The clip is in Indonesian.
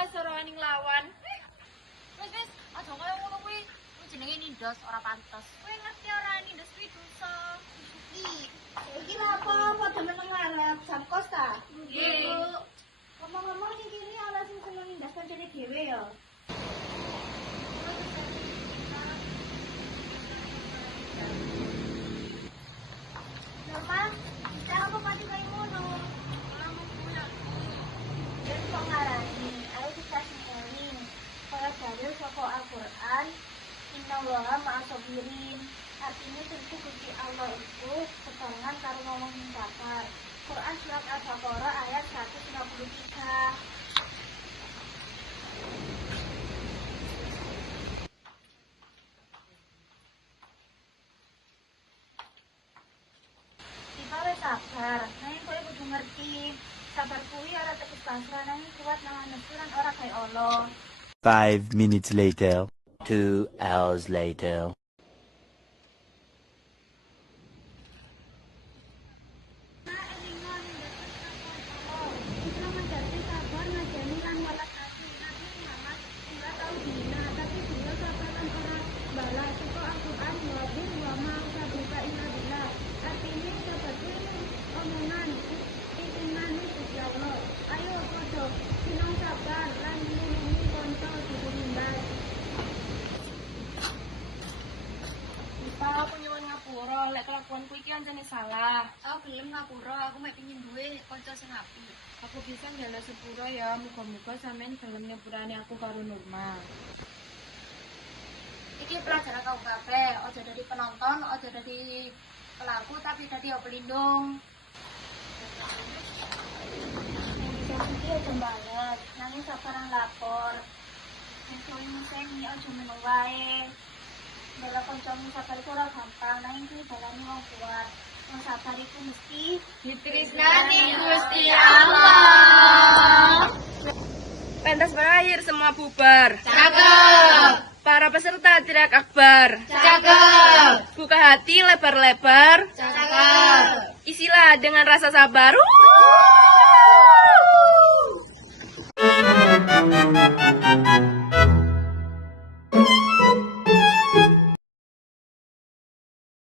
mas dorongan nglawan. mas mas aja ah, ngoyo ngono kuwi. Kuwi jenenge nindos ora pantas kuwi ngerti ora nindos kuwi dosa. Iki lha apa? Padha meneng larat jam kos ta? Nggih. Ngomong-ngomong iki ini ala sing seneng nindas jane dhewe ya. Al-Quran, Inna waha ma'asobirin. Artinya tentu Gusti Allah itu sebarengan karo ngomong sing sabar. Quran surat Al-Baqarah ayat 153. Kita wis sabar, nanging kowe kudu ngerti. Sabar kuwi ora tetes pasrah nanging kuat nang nesu lan ora kaya Allah. Five minutes later. Two hours later. Ngapura, lek kelakuanku iki anjane salah. Aku gelem ngapura, aku mek pengin duwe kanca sing apik. Aku bisa njala sepura ya, muga-muga sampean gelem nyepurane aku karo Nurma. Iki pelajaran kau kabeh, aja dari penonton, aja dari pelaku tapi dari pelindung. Yang iki aja banget, nanging sabaran lapor. Yang kowe nguseni aja meneng wae. Bela kancamu sabar iku ora gampang, nanging kuwi dalane wong kuat. Wong sabar iku mesti Ditrisnani Gusti Allah. Pentas berakhir semua bubar. Cakep, Para peserta tidak akbar. cakep, Buka hati lebar-lebar. cakep. Isilah dengan rasa sabar. Wuh.